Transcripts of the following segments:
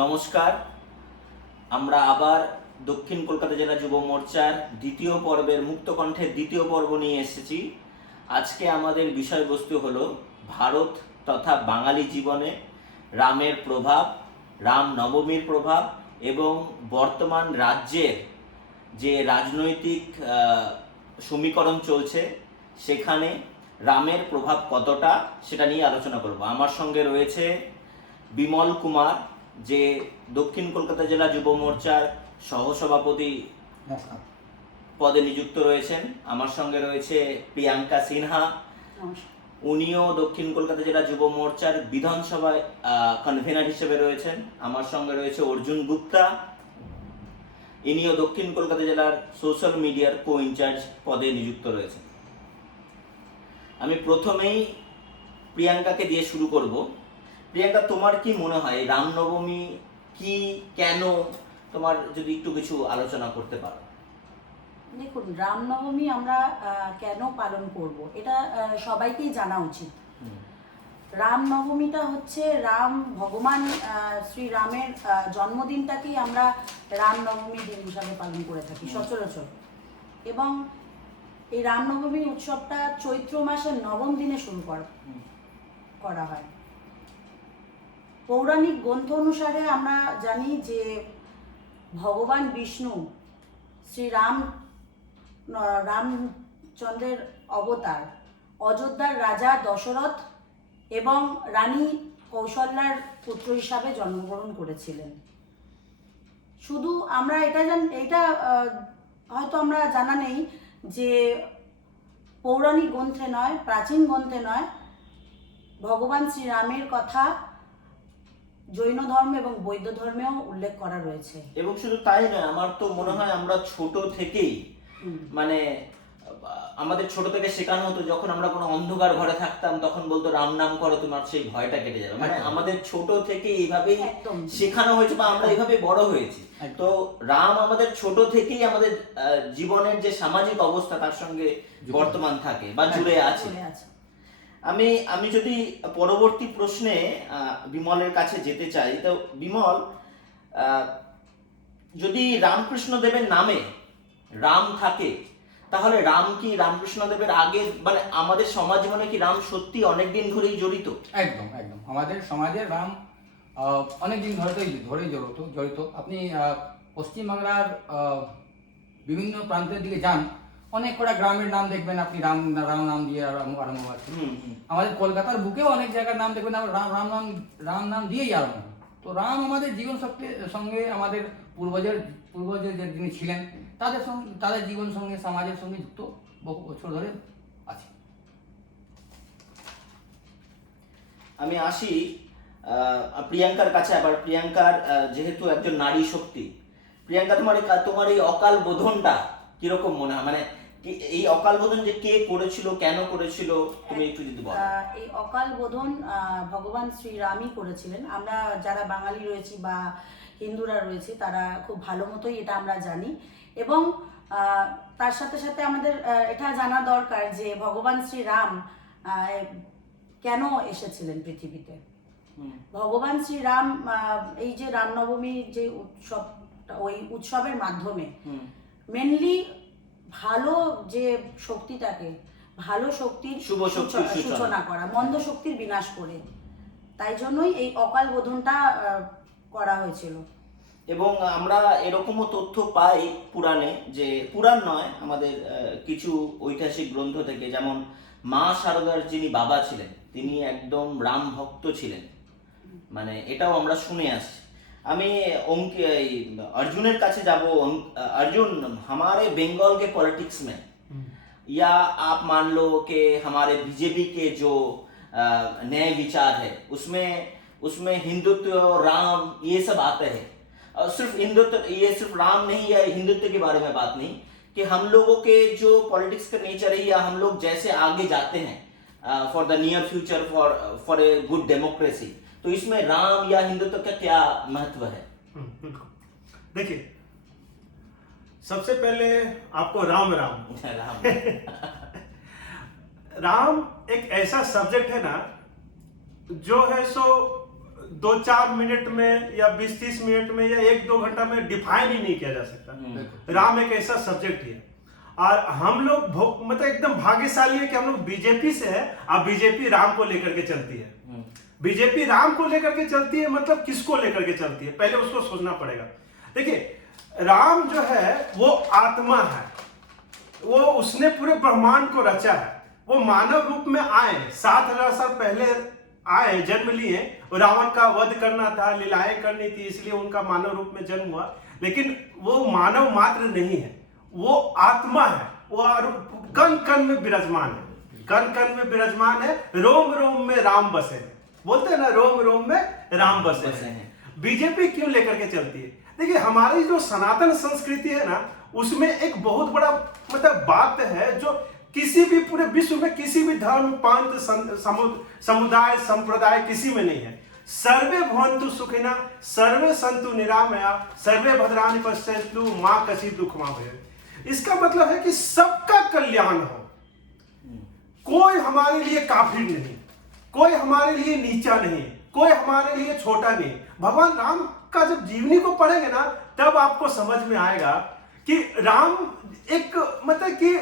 নমস্কার। আমরা আবার দক্ষিণ কলকাতা জেলা যুব মোর্চার দ্বিতীয় পর্বের মুক্তকণ্ঠের দ্বিতীয় পর্ব নিয়ে এসেছি। আজকে আমাদের বিষয়বস্তু হলো ভারত তথা বাঙালি জীবনে রামের প্রভাব, রাম নবমীর প্রভাব এবং বর্তমান রাজ্যের যে রাজনৈতিক সমীকরণ চলছে সেখানে রামের প্রভাব কতটা সেটা নিয়ে আলোচনা করব। আমার সঙ্গে রয়েছে বিমল কুমার, যে দক্ষিণ কলকাতা জেলা যুব মোর্চার সহসভাপতি পদে নিযুক্ত রয়েছেন। আমার সঙ্গে রয়েছে প্রিয়াঙ্কা সিনহা, উনিও দক্ষিণ কলকাতা জেলা যুব মোর্চার বিধানসভায় কনভেনার হিসেবে রয়েছেন। আমার সঙ্গে রয়েছে অর্জুন গুপ্তা, ইনিও দক্ষিণ কলকাতা জেলার সোশ্যাল মিডিয়ার কো ইনচার্জ পদে নিযুক্ত রয়েছেন। আমি প্রথমেই প্রিয়াঙ্কাকে দিয়ে শুরু করব। প্রিয়াঙ্কা, তোমার কি মনে হয় রামনবমী কি, কেন, তোমার যদি একটু কিছু আলোচনা করতে পারো? দেখুন, রামনবমী আমরা কেন পালন করব এটা সবাইকেই জানা উচিত। রামনবমীটা হচ্ছে রাম ভগবান শ্রীরামের জন্মদিনটাকেই আমরা রামনবমী দিন হিসাবে পালন করে থাকি সচরাচর। এবং এই রামনবমী উৎসবটা চৈত্র মাসের নবম দিনে শুরু করা হয়। পৌরাণিক গ্রন্থ অনুসারে আমরা জানি যে ভগবান বিষ্ণু রামচন্দ্রের অবতার অযোধ্যার রাজা দশরথ এবং রানী কৌশল্যার পুত্র হিসাবে জন্মগ্রহণ করেছিলেন। শুধু আমরা এটা হয়তো আমরা জানা নেই যে পৌরাণিক গ্রন্থে নয়, প্রাচীন গ্রন্থে নয়, ভগবান শ্রীরামের কথা জৈন ধর্ম এবং বৌদ্ধ ধর্মেও উল্লেখ করা রয়েছে। এবং শুধু তাই নয়, আমার তো মনে হয় আমরা ছোট থেকেই মানে আমাদের ছোট থেকে শেখানো হতো, যখন আমরা কোনো অন্ধকার ঘরে থাকতাম তখন বলতো রাম নাম করো, তোমার সেই ভয়টা কেটে যাবে। মানে আমাদের ছোট থেকে এইভাবেই শেখানো হয়েছে বা আমরা এইভাবে বড় হয়েছি। তো রাম আমাদের ছোট থেকেই আমাদের জীবনের যে সামাজিক অবস্থা তার সঙ্গে বর্তমান থাকে বা জুড়ে আছে। আমি যদি পরবর্তী প্রশ্নে বিমলের কাছে যেতে চাই, তো বিমল, যদি রামকৃষ্ণ দেবের নামে রাম থাকে তাহলে রাম কি রামকৃষ্ণ দেবের আগে, মানে আমাদের সমাজ জীবনে কি রাম সত্যি অনেকদিন ধরেই জড়িত? একদম একদম আমাদের সমাজে রাম অনেকদিন ধরেই জড়িত। আপনি পশ্চিমবাংলার বিভিন্ন প্রান্তের দিকে যান, অনেক কটা গ্রামের নাম দেখবেন আপনি রাম নাম দিয়ে আরম্ভ আছে। আমাদের কলকাতার বুকেও অনেক জায়গার নাম দেখবেন রাম নাম দিয়েই আরম্ভ। তো রাম আমাদের জীবন সঙ্গে আমাদের পূর্বজের যিনি ছিলেন তাদের জীবন সঙ্গে সমাজের সঙ্গে যুক্ত বহু বছর ধরে আছে। আমি আসি প্রিয়াঙ্কার কাছে। আবার প্রিয়াঙ্কার যেহেতু একজন নারী শক্তি, প্রিয়াঙ্কা, তোমার এই অকাল বোধনটা কিরকম মনে হয়? মানে এই অকাল বোধন যে কে করেছিল, কেন করেছিল, তুমি একটু যদি বলো। এই অকাল বোধন ভগবান শ্রীরামই করেছিলেন। আমরা যারা বাঙালি রয়েছি বা হিন্দুরা রয়েছি তারা খুব ভালো মতোই এটা আমরা জানি। এবং তার সাথে সাথে আমাদের এটা জানা দরকার যে ভগবান শ্রীরাম কেন এসেছিলেন পৃথিবীতে। ভগবান শ্রীরাম এই যে রামনবমী যে উৎসবটা, ওই উৎসবের মাধ্যমে মেনলি ভালো যে শক্তিটাকে, ভালো শক্তির শুভ শক্তির সূচনা করা, মন্দ শক্তির বিনাশ করে, তাই জন্যই এই অকাল বোধনটা করা হয়েছিল। এবং আমরা এরকমও তথ্য পাই পুরাণে, যে পুরাণ নয়, আমাদের কিছু ঐতিহাসিক গ্রন্থ থেকে, যেমন মা শারদার যিনি বাবা ছিলেন তিনি একদম রাম ভক্ত ছিলেন, মানে এটাও আমরা শুনে আসছি। আমি अर्जुन কাছে যাব। अर्जुन, हमारे बंगाल के पॉलिटिक्स में या आप मान लो कि हमारे बीजेपी के जो नए विचार है उसमें हिंदुत्व, राम, ये सब आते हैं। और सिर्फ हिंदुत्व, ये सिर्फ राम नहीं या हिंदुत्व के बारे में बात नहीं, कि हम लोगों के जो पॉलिटिक्स का नेचर है या हम लोग जैसे आगे जाते हैं for the near future, for a good democracy, तो इसमें राम या हिंदुत्व का क्या महत्व है? देखिए, सबसे पहले आपको राम राम एक ऐसा सब्जेक्ट है ना जो है सो 2-4 मिनट में या 20-30 मिनट में या 1-2 घंटा में डिफाइन ही नहीं किया जा सकता। राम एक ऐसा सब्जेक्ट है, और हम लोग मतलब एकदम भाग्यशाली है कि हम लोग बीजेपी से है, और बीजेपी राम को लेकर के चलती है। बीजेपी राम को लेकर के चलती है, मतलब किसको लेकर के चलती है, पहले उसको सोचना पड़ेगा। देखिए, राम जो है वो आत्मा है, वो उसने पूरे ब्रह्मांड को रचा है। वो मानव रूप में आए, 7000 साल पहले आए, जन्म लिए। रावण का वध करना था, लीलाएं करनी थी, इसलिए उनका मानव रूप में जन्म हुआ। लेकिन वो मानव मात्र नहीं है, वो आत्मा है। वो कण कण में विराजमान है, कण कण में विराजमान है। रोम रोम में राम बसे हैं, बोलते हैं ना, रोम रोम में राम बसे हैं। बीजेपी क्यों लेकर के चलती है? देखिए, हमारी जो सनातन संस्कृति है ना, उसमें एक बहुत बड़ा मतलब बात है, जो किसी भी पूरे विश्व में किसी भी धर्म, पंथ, समुदाय, संप्रदाय किसी में नहीं है। सर्वे भवन्तु सुखिनः, सर्वे सन्तु निरामया, सर्वे भद्राणि पश्यन्तु मा कश्चित् दुःखमा भवेत्। इसका मतलब है कि सबका कल्याण हो, कोई हमारे लिए काफिर नहीं, कोई हमारे लिए नीचा नहीं, कोई हमारे लिए छोटा नहीं। भगवान राम का जब जीवनी को पढ़ेंगे ना, तब आपको समझ में आएगा कि राम एक मतलब कि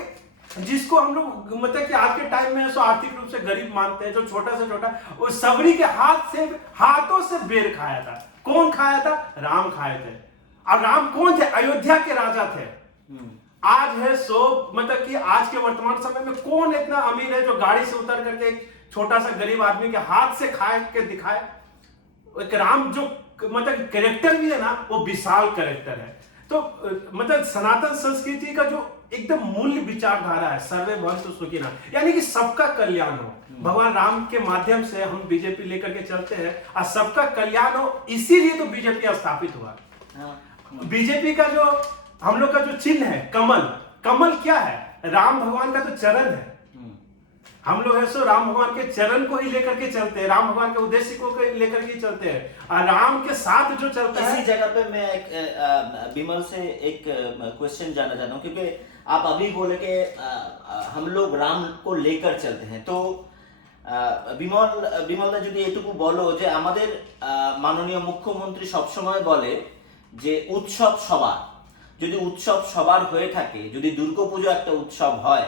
जिसको हम लोग मतलब कि आज के टाइम में सो आर्थिक रूप से गरीब मानते हैं, जो छोटा से छोटा, वो सबरी के हाथों से बेर खाया था। कौन खाया था? राम खाए थे। और राम कौन थे? अयोध्या के राजा थे। आज है सो मतलब कि आज के वर्तमान समय में कौन इतना अमीर है जो गाड़ी से उतर करके एक छोटा सा गरीब आदमी के हाथ से खाए के दिखाए? एक राम जो मतलब कैरेक्टर भी है ना, वो विशाल कैरेक्टर है। तो मतलब सनातन संस्कृति का जो एकदम मूल्य विचारधारा है, सर्वे भवन्तु सुखिनः, यानी कि सबका कल्याण हो। भगवान राम के माध्यम से हम बीजेपी लेकर के चलते हैं, और सबका कल्याण हो, इसीलिए तो बीजेपी स्थापित हुआ। बीजेपी का जो हम लोग का जो चिन्ह है कमल, कमल क्या है? राम भगवान का तो चरण है। हम लोग है सो राम भगवान के चरण को ही लेकर के चलते हैं, राम भगवान के उद्देश्य को लेकर के चलते हैं, और राम के साथ जो चलता है। इसी जगह पे मैं एक विमल से एक क्वेश्चन जानना चाहता हूँ, क्योंकि आप अभी बोले कि हम लोग राम को लेकर चलते हैं, तो বিমলদা যদি এটুকু বলো যে আমাদের মাননীয় মুখ্যমন্ত্রী সবসময় বলে যে উৎসব সবার, যদি উৎসব সবার হয়ে থাকে, যদি দুর্গাপুজো একটা উৎসব হয়,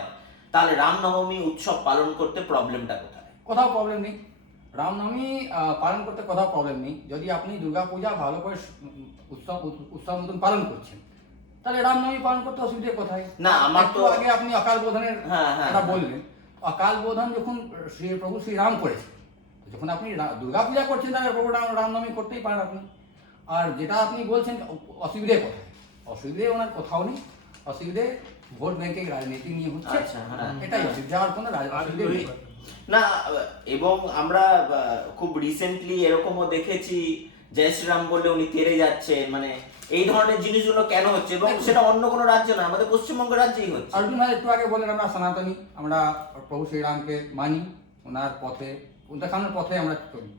তাহলে রামনবমী উৎসব পালন করতে প্রবলেমটা কোথায়? কোথাও প্রবলেম নেই, রামনবমী পালন করতে কোথাও প্রবলেম নেই। যদি আপনি দুর্গাপূজা ভালো করে উৎসব মতন পালন করছেন, তাহলে রামনবমী পালন করতে অসুবিধা কোথায়? না, আমার তো আগে আপনি অকাল বোধনের কথা বললেন। অকাল বোধন যখন প্রভু শ্রীরাম করেছে, যখন আপনি দুর্গাপূজা করছেন, তাহলে প্রভু রামনবমী করতেই পারেন আপনি। আর যেটা আপনি বলছেন অসুবিধে কোথায়, অসুবিধে ওনার কোথাও নেই। অসুবিধে ভোট ব্যাংকের রাজনীতি নিয়ে হচ্ছে, এটাই অসুবিধা, আর কোনো অসুবিধা নেই না। এবং আমরা খুব রিসেন্টলি এরকমও দেখেছি, জয় শ্রীরাম বললে উনি তেড়ে যাচ্ছে, মানে এই ধরনের জিনিসগুলো কেন হচ্ছে? এবং সেটা অন্য কোনো রাজ্য না, আমাদের পশ্চিমবঙ্গ রাজ্যেই হচ্ছে। অর্জুন ভাই একটু আগে বললেন আমরা সনাতনী, আমরা প্রভু শ্রীরামকে মানি, ওনার পথে দেখানোর পথে আমরা চলি।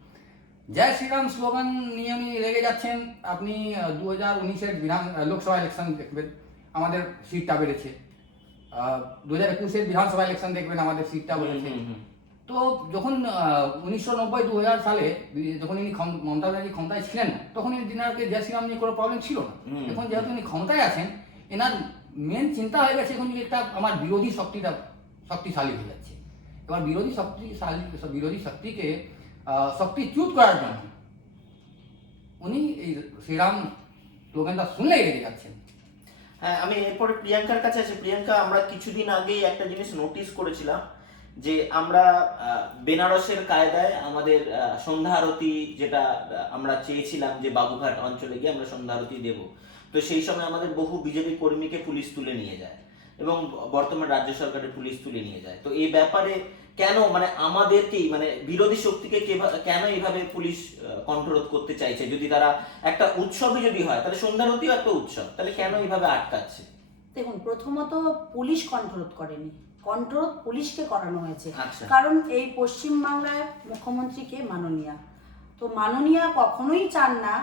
জয় শ্রীরাম স্লোগান নিয়ে উনি লেগে যাচ্ছেন। আপনি 2019-এর লোকসভা ইলেকশন দেখবেন, আমাদের সিটটা বেড়েছে। 2021-এর বিধানসভা ইলেকশন দেখবেন, আমাদের সিটটা বেড়েছে। তো যখন 1990-2000 সালে যখন ইনি মমতা ব্যানার্জি ক্ষমতায় ছিলেন না, তখন ইনারকে জয় শ্রীরাম নিয়ে কোনো প্রবলেম ছিল না। এখন যেহেতু উনি ক্ষমতায় আছেন, এনার মেন চিন্তা হয়ে গেছে এখন একটা আমার বিরোধী শক্তিটা শক্তিশালী হয়ে যাচ্ছে। এবার বিরোধী শক্তিকে শক্তিচ্যুত করার জন্য উনি এই শ্রীরাম স্লোগানটা শুনলেই রেগে যাচ্ছেন। হ্যাঁ, আমি এরপরে প্রিয়াঙ্কার কাছে আছি। প্রিয়াঙ্কা, আমরা কিছুদিন আগেই একটা জিনিস নোটিস করেছিলাম যে আমরা বেনারসের কায়দায় আমাদের সন্ধ্যা আরতি, যেটা আমরা চেয়েছিলাম যে বাবুঘাট অঞ্চলে গিয়ে আমরা সন্ধ্যা আরতি দেব, তো সেই সময় আমাদের বহু বিজেপি কর্মীকে পুলিশ তুলে নিয়ে যায়, এবং বর্তমান রাজ্য সরকারের পুলিশ তুলে নিয়ে যায়। তো এই ব্যাপারে কেন, মানে আমাদেরকেই, মানে বিরোধী শক্তিকে কেন এইভাবে পুলিশ কন্ট্রোল করতে চাইছে? যদি তারা একটা উৎসবই যদি হয়, তাহলে সন্ধ্যা আরতিও একটা উৎসব, তাহলে কেন এইভাবে আটকাচ্ছে? দেখুন, প্রথমত পুলিশ কন্ট্রোল করেনি, কন্ট্রোল পুলিশকে করানো হয়েছে। আচ্ছা। কারণ এই পশ্চিমবাংলায় মুখ্যমন্ত্রীকে মাননীয়া, তো মাননীয়া কখনোই চান না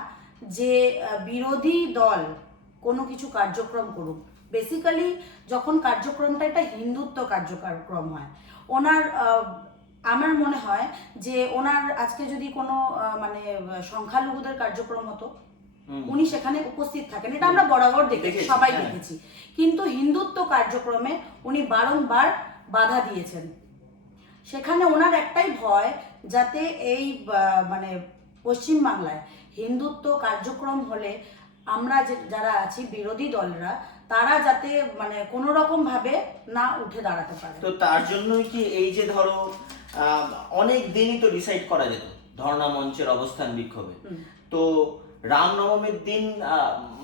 যে বিরোধী দল কোনো কিছু কার্যক্রম করুক। বেসিক্যালি যখন কার্যক্রমটা একটা হিন্দুত্ব কার্যক্রম হয়, ওনার আমার মনে হয় যে ওনার আজকে যদি কোনো মানে সংখ্যালঘুদের কার্যক্রম হতো, উনি সেখানে উপস্থিত থাকেন, এটা আমরা বরাবর দেখেছি, সবাই দেখেছি। কিন্তু হিন্দুত্ব কার্যক্রমে উনি বারংবার বাধা দিয়েছেন। সেখানে ওনার একটাই ভয়, যাতে এই মানে পশ্চিমবাংলায় হিন্দুত্ব কার্যক্রম হলে আমরা যারা আছি বিরোধী দলরা, তারা যাতে মানে কোনো রকম ভাবে না উঠে দাঁড়াতে পারে। তো তার জন্যই কি এই যে ধরো অনেক দিনই তো ডিসাইড করা যেত ধর্ণা মঞ্চের অবস্থান বিক্ষোভে, তো রামনবমীর দিন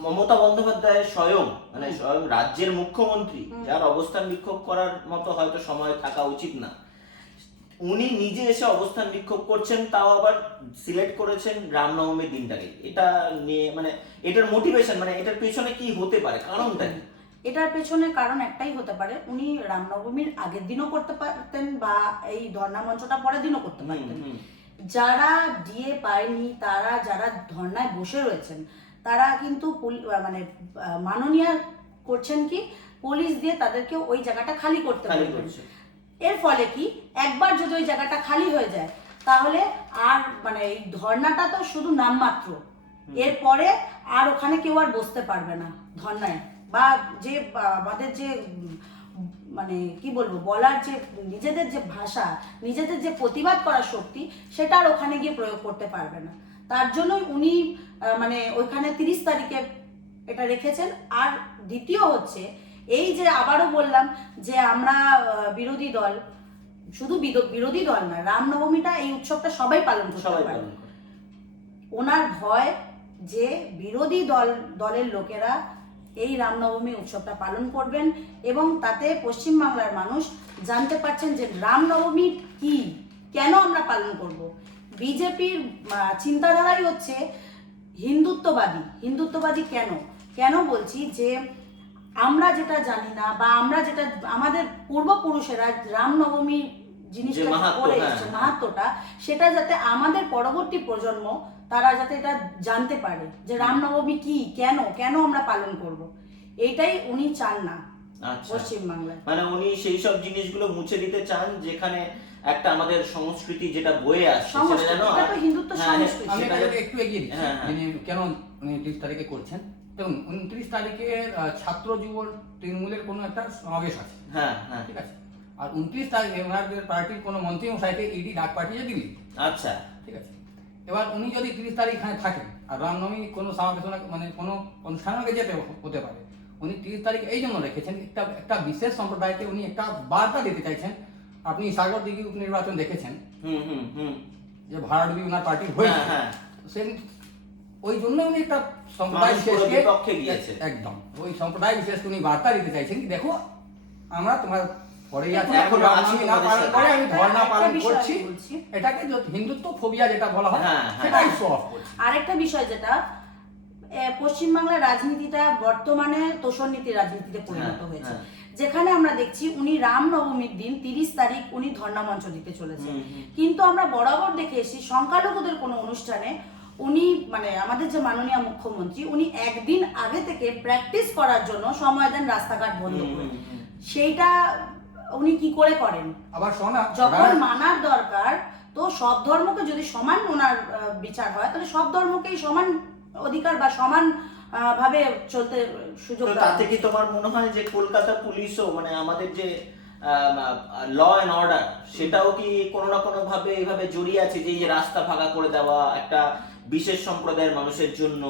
মমতা বন্দ্যোপাধ্যায় স্বয়ং মানে স্বয়ং রাজ্যের মুখ্যমন্ত্রী, যার অবস্থান বিক্ষোভ করার মতো হয়তো সময় থাকা উচিত না, উনি নিজে এসে অবস্থান বিক্ষোভ করছেন, তাও আবার সিলেক্ট করেছেন রামনবমীর দিনটাকে। এটা নিয়ে মানে এটার মোটিভেশন মানে এটার পেছনে কি হতে পারে, কারণটা কি? এটার পেছনে কারণ একটাই হতে পারে, উনি রামনবমীর আগের দিনও করতে পারতেন বা এই ধর্ণা মঞ্চটা পরের দিনও করতে পারতেন। যারা ডিএ পায়নি, তারা যারা ধর্নায় বসে রয়েছেন, তারা কিন্তু মানে মাননীয় করছেন কি পুলিশ দিয়ে তাদেরকে ওই জায়গাটা খালি করতে বলবেন। এর ফলে কি একবার যদি ওই জায়গাটা খালি হয়ে যায়, তাহলে আর মানে এই ধর্নাটা তো শুধু নামমাত্র, এরপরে আর ওখানে কেউ আর বসতে পারবে না ধর্নায়, বা যে আমাদের যে মানে কি বলবো বলার যে নিজেদের যে ভাষা, নিজেদের যে প্রতিবাদ করার শক্তি, সেটা আর ওখানে গিয়ে প্রয়োগ করতে পারবে না। তার জন্যই উনি মানে ওইখানে 30 তারিখে এটা রেখেছেন। আর দ্বিতীয় হচ্ছে এই যে আবারও বললাম যে আমরা বিরোধী দল, শুধু বিরোধী দল না, রামনবমীটা এই উৎসবটা সবাই পালন করতে পারে। ওনার ভয় যে বিরোধী দলের লোকেরা এই রামনবমী উৎসবটা পালন করবেন, এবং তাতে পশ্চিমবাংলার মানুষ জানতে পারছেন যে রামনবমী কি, কেন আমরা পালন করব। বিজেপির চিন্তাধারাই হচ্ছে হিন্দুত্ববাদী। কেন বলছি যে আমরা যেটা জানি না, বা আমরা যেটা আমাদের পূর্বপুরুষেরা রামনবমী জিনিসটা করে এসেছে, মাহাত্ম্যটা, সেটা যাতে আমাদের পরবর্তী প্রজন্ম তারা যাতে এটা জানতে পারে যে রামনবমী কি, কেন আমরা পালন করব। এইটাই উনি চান না পশ্চিমবাংলায়। মানে উনি সেই সব জিনিসগুলো মুছে দিতে চান যেখানে একটা আমাদের সংস্কৃতি যেটা বয়ে আসছে, সেটা তো হিন্দুত্ব সংস্কৃতি। আমি একটু এগিয়ে দিচ্ছি কেন উনি 30 তারিখে করছেন। দেখুন 29 তারিখে ছাত্র যুব তৃণমূলের কোনো একটা সমাবেশ আছে, ঠিক আছে, আর 29 তারিখে ওনাদের পার্টির কোনো মন্ত্রী মশাইকে ইডি ডাক পাঠিয়েছে দিল্লি। আচ্ছা, ঠিক আছে। এবার উনি যদি 30 তারিখ এখানে থাকেন, আর রামনবমী কোনো সমাবেশ মানে কোনো অনুষ্ঠানে যেতে হতে পারে, উনি 30 তারিখ এই জন্য রেখেছেন, একটা বিশেষ সম্প্রদায়কে উনি একটা বার্তা দিতে চাইছেন। আপনি সাগর দিঘি উপনির্বাচন দেখেছেন, যে ভাড়াডুবি ওনার পার্টি হয়েছে, ওই জন্য উনি একটা সম্প্রদায় বিশেষকে একদম ওই সম্প্রদায় বিশেষকে উনি বার্তা দিতে চাইছেন কি দেখো আমরা তোমার পরে আছি, এখন রামনবমী না পালন করে আমি ধর্ণা পালন করছি, এটাকে হিন্দুত্ব ফোবিয়া যেটা বলা হয় সেটাই শো অফ করছে। আরেকটা বিষয় যেটা পশ্চিমবাংলার রাজনীতিটা বর্তমানে তোষণ নীতির রাজনীতিতে পরিণত হয়েছে, যেখানে আমরা দেখছি উনি রামনবমীর দিন 30 তারিখ উনি ধর্ণা মঞ্চ দিতে চলেছেন, কিন্তু আমরা বরাবর দেখে এসেছি সংখ্যালঘুদের কোনো অনুষ্ঠানে উনি মানে আমাদের যে মাননীয় মুখ্যমন্ত্রী, উনি একদিন আগে থেকে প্র্যাকটিস করার জন্য সময় দেন রাস্তাঘাট বন্ধ করে। সেইটা উনি কি করে করেন? আবার শোনা যখন মানার দরকার, তো সব ধর্মকে যদি সমান ওনার বিচার হয়, তাহলে সব ধর্মকেই সমান অধিকার বা সমান ভাবে চলতে সুযোগ দেওয়া। তাতে কি তোমার মনে হয় যে কলকাতা পুলিশও মানে আমাদের যে ল এন্ড অর্ডার, সেটাও কি কোনো না কোনো ভাবে এইভাবে জড়িয়ে আছে, যে এই যে রাস্তা ফাঁকা করে দেওয়া একটা বিশেষ সম্প্রদায়ের মানুষের জন্য,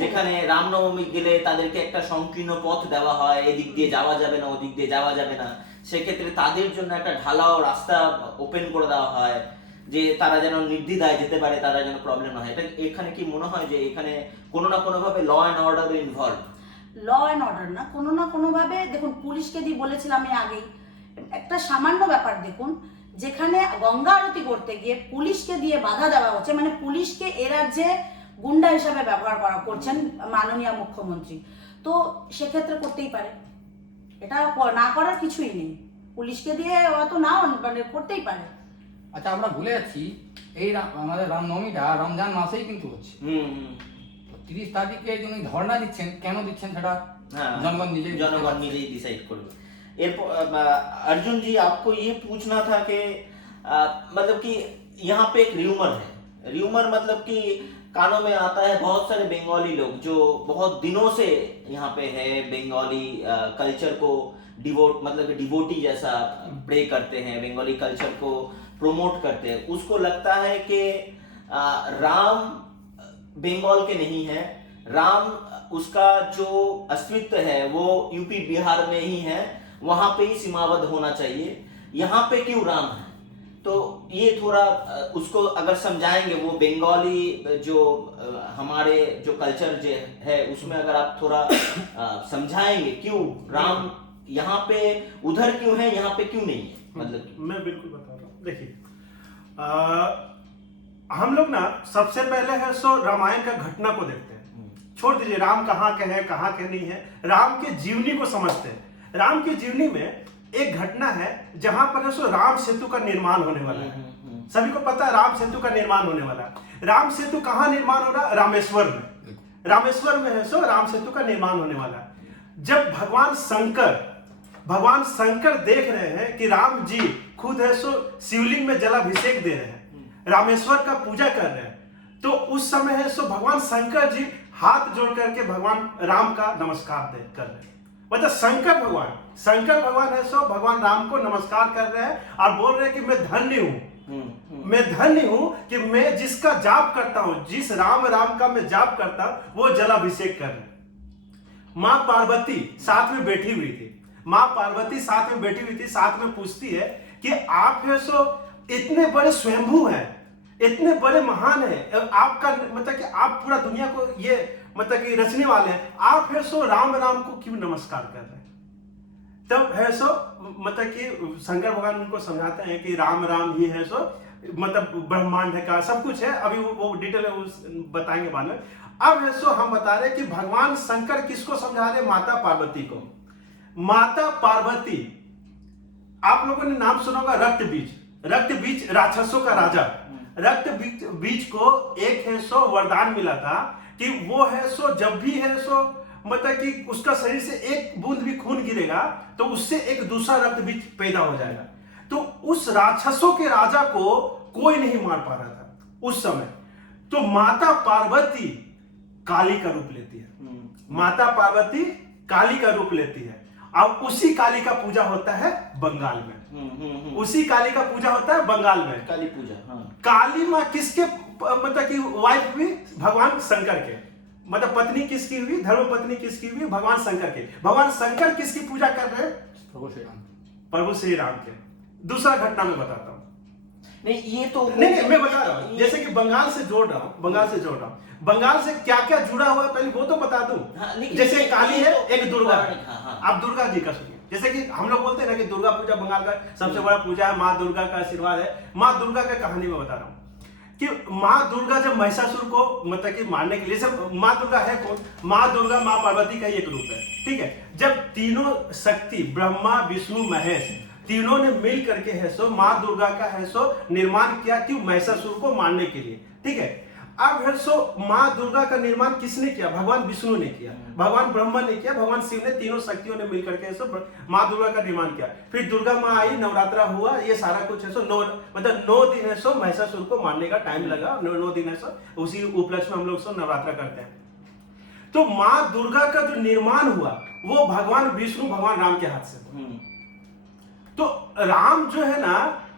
যেখানে রামনবমী গেলে তাদেরকে একটা সংকীর্ণ পথ দেওয়া হয়, এদিক দিয়ে যাওয়া যাবে না, ওদিক দিয়ে যাওয়া যাবে না, সেক্ষেত্রে তাদের জন্য একটা ঢালাও রাস্তা ওপেন করে দেওয়া হয়, যে তারা যেন নির্দ্বিধায় যেতে পারে, তারা যেন প্রবলেম না হয়। এটা এখানে কি মনে হয় যে এখানে কোনো না কোনো ভাবে law and order involve? Law and order না, কোনো না কোনো ভাবে দেখুন, পুলিশকে দিয়ে বলেছিলাম আমি আগেই, একটা সামান্য ব্যাপার দেখুন, যেখানে গঙ্গা আরতি করতে গিয়ে পুলিশকে দিয়ে বাধা দেওয়া হচ্ছে, মানে পুলিশকে এ রাজ্যে গুন্ডা হিসাবে ব্যবহার করছেন মাননীয় মুখ্যমন্ত্রী, তো সেক্ষেত্রে করতেই পারে, এটা না করার কিছুই নেই, পুলিশকে দিয়ে অত না মানে করতেই পারে। আচ্ছা, আমরা ভুলে যাচ্ছি এই আমাদের রামনবমীটা রমজান মাসেই কিন্তু হচ্ছে। 30 তারিখে উনি ধর্ণা দিচ্ছেন, কেন দিচ্ছেন সেটা জনগণ নিজেই डिसाइड করবে। এরপর अर्जुन जी, आपको ये पूछना था कि मतलब कि यहाँ पे एक र्यूमर है। र्यूमर मतलब कि कानों में आता है, बहुत सारे बंगाली लोग जो बहुत दिनों से यहाँ पे है, बंगाली कल्चर को मतलब डिवोटी जैसा प्रे करते हैं, बंगाली कल्चर को प्रोमोट करते हैं। उसको लगता है कि राम बंगाल के नहीं है, राम उसका जो अस्तित्व है वो यूपी बिहार में ही है, वहां पे ही सीमाबद्ध होना चाहिए, यहाँ पे क्यों राम है। तो ये थोड़ा उसको अगर समझाएंगे, वो बंगाली जो हमारे जो कल्चर जो है उसमें अगर आप थोड़ा समझाएंगे क्यों राम यहाँ पे उधर क्यों है, यहाँ पे क्यों नहीं है, मतलब मैं बिल्कुल बता रहा हूँ। देखिए हम लोग ना सबसे पहले है सो रामायण का घटना को देखते हैं, छोड़ दीजिए राम कहाँ के हैं कहाँ के नहीं है, राम के जीवनी को समझते हैं। राम की जीवनी में एक घटना है जहां पर है सो राम सेतु का निर्माण होने वाला है। सभी को पता है राम सेतु का निर्माण होने वाला है। राम सेतु कहाँ निर्माण हो रहा है? रामेश्वर में। रामेश्वर में है सो राम सेतु का निर्माण होने वाला है। जब भगवान शंकर देख रहे हैं कि राम जी खुद है सो शिवलिंग में जलाभिषेक दे रहे हैं, रामेश्वर का पूजा कर रहे हैं, तो उस समय है सो भगवान शंकर जी हाथ जोड़ करके भगवान राम का नमस्कार कर रहे हैं। मतलब शंकर भगवान है सो भगवान राम को नमस्कार कर रहे हैं और बोल रहे हैं कि मैं धन्य हूं, मैं धन्य हूं कि मैं जिसका जाप करता हूं, जिस राम का मैं जाप करता हूं, वो जलाभिषेक कर रहे हैं। मां पार्वती साथ में बैठी हुई थी, साथ में पूछती है कि आप है सो इतने बड़े स्वयंभू हैं, इतने बड़े महान हैं, आपका मतलब कि आप पूरा दुनिया को ये मतलब कि रचने वाले हैं, आप है सो राम को क्यों नमस्कार कर रहे हैं। तब है सो मतलब कि शंकर भगवान उनको समझाते हैं कि राम ही है सो मतलब ब्रह्मांड है का सब कुछ है, अभी वो डिटेल बताएंगे बाद में। अब है सो हम बता रहे कि भगवान शंकर किसको समझा रहे? माता पार्वती को। माता पार्वती, आप लोगों ने नाम सुना होगा रक्त बीज राक्षसों का राजा। रक्त बीज को एक है सो वरदान मिला था कि वो है सो जब भी है सो मतलब कि उसका शरीर से एक बूंद भी खून गिरेगा तो उससे एक दूसरा रक्त बीज पैदा हो जाएगा। तो उस राक्षसों के राजा को कोई नहीं मार पा रहा था उस समय। तो माता पार्वती काली का रूप लेती है। अब उसी काली का पूजा होता है बंगाल में। काली पूजा। काली माँ किसके मतलब कि वाइफ हुई? भगवान शंकर के। मतलब पत्नी किसकी हुई? धर्म पत्नी किसकी हुई? भगवान शंकर के। भगवान शंकर किसकी पूजा कर रहे हैं? प्रभु श्री राम के। दूसरा घटना में बताता हूँ। नहीं ये तो नहीं मैं बता रहा हूँ, जैसे कि बंगाल से जोड़ रहा हूँ। बंगाल से क्या क्या जुड़ा हुआ है पहले वो तो बता दूं। जैसे काली है, एक दुर्गा। आप दुर्गा जी का सुनिए। जैसे कि हम लोग बोलते हैं ना कि दुर्गा पूजा बंगाल का सबसे बड़ा पूजा है, माँ दुर्गा का आशीर्वाद है। माँ दुर्गा का कहानी में बता रहा हूँ कि माँ दुर्गा जब महिषासुर को मतलब कि मारने के लिए, सब माँ दुर्गा है कौन? माँ दुर्गा माँ पार्वती का एक रूप है, ठीक है। जब तीनों शक्ति ब्रह्मा विष्णु महेश तीनों ने मिल करके है सो माँ दुर्गा का है सो निर्माण किया, क्यों? महिषासुर को मारने के लिए, ठीक है। अब है सो माँ दुर्गा का निर्माण किसने किया? भगवान विष्णु ने किया, भगवान ब्रह्मा ने किया, भगवान शिव ने, तीनों शक्तियों ने मिलकर के सो माँ दुर्गा का निर्माण किया। फिर दुर्गा माँ आई, नवरात्रा हुआ, ये सारा कुछ है सो 9 दिन है सो महिषासुर को मारने का टाइम लगा। 9 दिन है सो उसी उपलक्ष्य में हम लोग सो नवरात्रा करते हैं। तो माँ दुर्गा का जो निर्माण हुआ वो भगवान विष्णु भगवान राम के हाथ से हुआ। तो राम जो है ना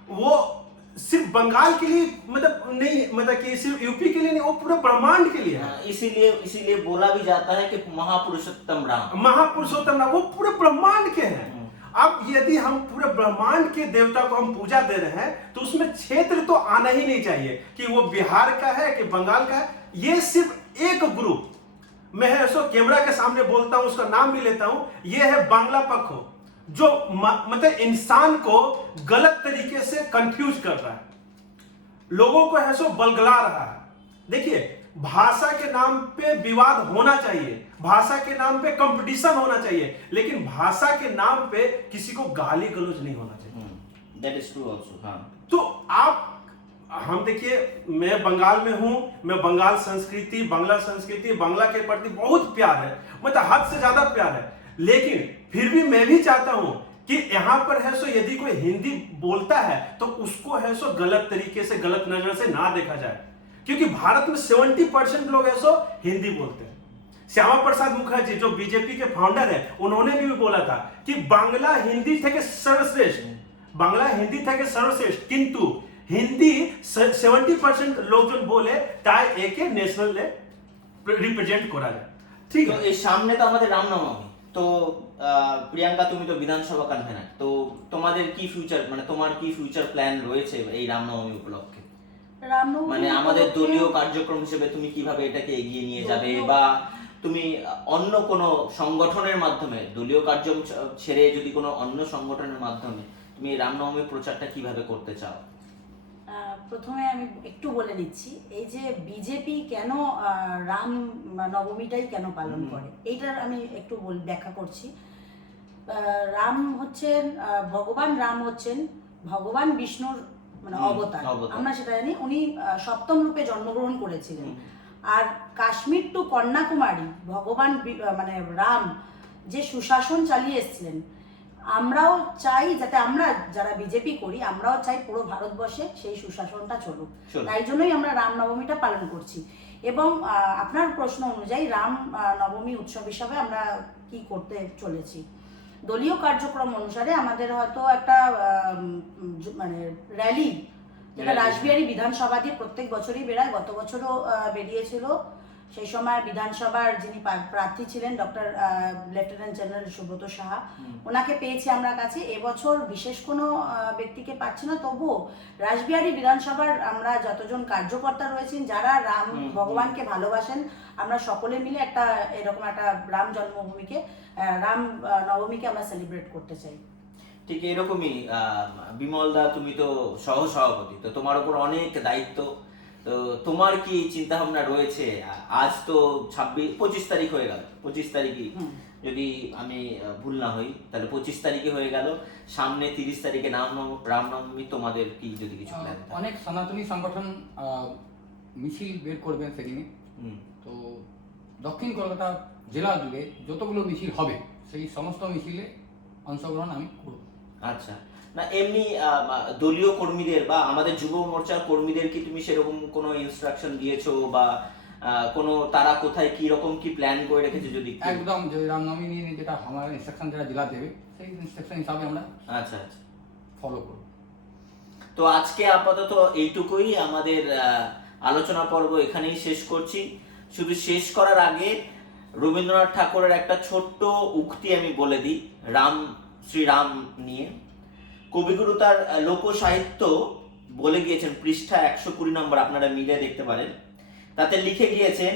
वो सिर्फ बंगाल के लिए मतलब नहीं, मतलब कि सिर्फ यूपी के लिए नहीं, वो पूरे ब्रह्मांड के लिए है। इसीलिए बोला भी जाता है कि महापुरुषोत्तम राम वो पूरे ब्रह्मांड के हैं। अब यदि हम पूरे ब्रह्मांड के देवता को हम पूजा दे रहे हैं तो उसमें क्षेत्र तो आना ही नहीं चाहिए कि वो बिहार का है कि बंगाल का है। ये सिर्फ एक ग्रुप, मैं ऐसा कैमरा के सामने बोलता हूं, उसका नाम भी लेता हूं, ये है बांग्ला पक्ष जो मतलब इंसान को गलत तरीके से कंफ्यूज कर रहा है, लोगों को है सो बलगला रहा है। देखिए भाषा के नाम पे विवाद होना चाहिए, भाषा के नाम पे कंपटीशन होना चाहिए, लेकिन भाषा के नाम पे किसी को गाली गलौज नहीं होना चाहिए। That is true also, हाँ। तो हम देखिए, मैं बंगाल में हूं, मैं बंगाल संस्कृति, बांग्ला संस्कृति, बांग्ला के प्रति बहुत प्यार है, मतलब हद से ज्यादा प्यार है। लेकिन फिर भी मैं भी चाहता हूं कि यहाँ पर है सो यदि कोई हिंदी बोलता है तो उसको है सो गलत तरीके से, गलत नजर से ना देखा जाए, क्योंकि भारत में 70% लोग है सो हिंदी बोलते हैं। श्यामा प्रसाद मुखर्जी जो बीजेपी के फाउंडर है, उन्होंने भी बोला था कि बांग्ला हिंदी থেকে सर्वश्रेष्ठ, बांग्ला हिंदी থেকে सर्वश्रेष्ठ, किंतु हिंदी 70% लोग जो बोले তাই একে ন্যাশনালে রিপ্রেজেন্ট করা যায়। ঠিক তো আছে, এই সামনে তো আমাদের রামনবমী, তো প্রিয়াঙ্কা তুমি তো বিধানসভা কনভেনার, তো তোমাদের কি ফিউচার, মানে তোমার কি ফিউচার প্ল্যান রয়েছে এই রামনবমী উপলক্ষে? রামনবমী মানে আমাদের উপলক্ষে- দলীয় কার্যক্রম হিসেবে তুমি কিভাবে এটাকে এগিয়ে নিয়ে যাবে, বা তুমি অন্য কোনো সংগঠনের মাধ্যমে, দলীয় কার্যক্রম ছেড়ে যদি কোনো অন্য সংগঠনের মাধ্যমে তুমি এই রামনবমীর প্রচারটা কিভাবে করতে চাও? প্রথমে আমি একটু বলে নিচ্ছি, এই যে বিজেপি কেন রাম নবমীটাই কেন পালন করে, এইটার আমি একটু ব্যাখ্যা করছি। রাম হচ্ছেন ভগবান রাম হচ্ছেন ভগবান বিষ্ণুর মানে অবতার, আমরা সেটা জানি। উনি সপ্তম রূপে জন্মগ্রহণ করেছিলেন। আর কাশ্মীর টু কন্যাকুমারী ভগবান মানে রাম যে সুশাসন চালিয়ে এসেছিলেন, আমরাও চাই যাতে আমরা যারা বিজেপি করি আমরাও চাই পুরো ভারতবর্ষে সেই সুশাসনটা চলুক। তাই জন্যই আমরা রামনবমীটা পালন করছি। এবং আপনার প্রশ্ন অনুযায়ী রাম নবমী উৎসব হিসাবে আমরা কি করতে চলেছি, দলীয় কার্যক্রম অনুসারে আমাদের হয়তো একটা মানে র্যালি, যেটা রাসবিহারী বিধানসভা দিয়ে প্রত্যেক বছরই বেড়ায়, গত বছরও বেরিয়েছিল। সেই সময় বিধানসভার যিনি প্রার্থী ছিলেন doctor lieutenant general Subrata Saha, ওনাকে পেয়েছি আমরা কাছে। এবছর বিশেষ কোনো ব্যক্তিকে পাচ্ছি না, তবুও রাসবিহারী বিধানসভার আমরা যতজন কার্যকর্তা রয়েছেন যারা রাম ভগবানকে ভালোবাসেন, আমরা সকলে মিলে একটা এরকম একটা রাম জন্মভূমিকে, রাম নবমীকে আমরা সেলিব্রেট করতে চাই। ঠিক এরকমই বিমল দা, তুমি তো সহ সভাপতি, তো তোমার উপর অনেক দায়িত্ব, তো তোমার কি চিন্তা ভাবনা রয়েছে? আজ তো 25 তারিখ হয়ে গেল, 25 তারিখই যদি আমি ভুল না হই, তাহলে 25 তারিখে হয়ে গেল, সামনে 30 তারিখে রামনবমী, তোমাদের কি যদি কিছু প্ল্যান থাকে? অনেক সনাতনী সংগঠন মিছিল বের করবেন সেদিনে। তো দক্ষিণ কলকাতা জেলা জুড়ে যতগুলো মিছিল হবে সেই সমস্ত মিছিলে অংশগ্রহণ আমি করব। আচ্ছা, না এমনি দলীয় কর্মীদের বা আমাদের যুব মোর্চার কর্মীদের কি তুমি সেরকম কোনো ইনস্ট্রাকশন দিয়েছো, বা কোনো তারা কোথায় কি রকম কি প্ল্যান করে রেখেছে? যদি একদম যে রামনবমী নিয়ে যেটা আমার ইনস্ট্রাকশন যেটা জেলা দেবে সেই ইনস্ট্রাকশন হিসাবে আমরা আচ্ছা আচ্ছা ফলো করব। তো আজকে আপাতত এইটুকুই, আমাদের আলোচনা পর্ব এখানেই শেষ করছি। শুধু শেষ করার আগে রবীন্দ্রনাথ ঠাকুরের একটা ছোট্ট উক্তি আমি বলে দিই শ্রীরাম নিয়ে। কবিগুরু তার লোক সাহিত্য বলে গিয়েছেন, পৃষ্ঠা 120 নম্বর, আপনারা মিলে দেখতে পারেন। তাতে লিখে গিয়েছেন,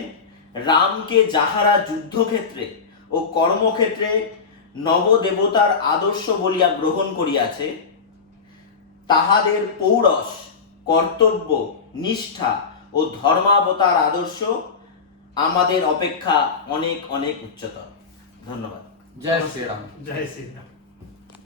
রামকে যাহারা যুদ্ধক্ষেত্রে ও কর্মক্ষেত্রে নবদেবতার আদর্শ বলিয়া গ্রহণ করিয়াছে, তাহাদের পৌরস, কর্তব্য, নিষ্ঠা ও ধর্মাবতার আদর্শ আমাদের অপেক্ষা অনেক অনেক উচ্চতর। ধন্যবাদ। জয় শ্রীরাম। জয় শ্রী রাম।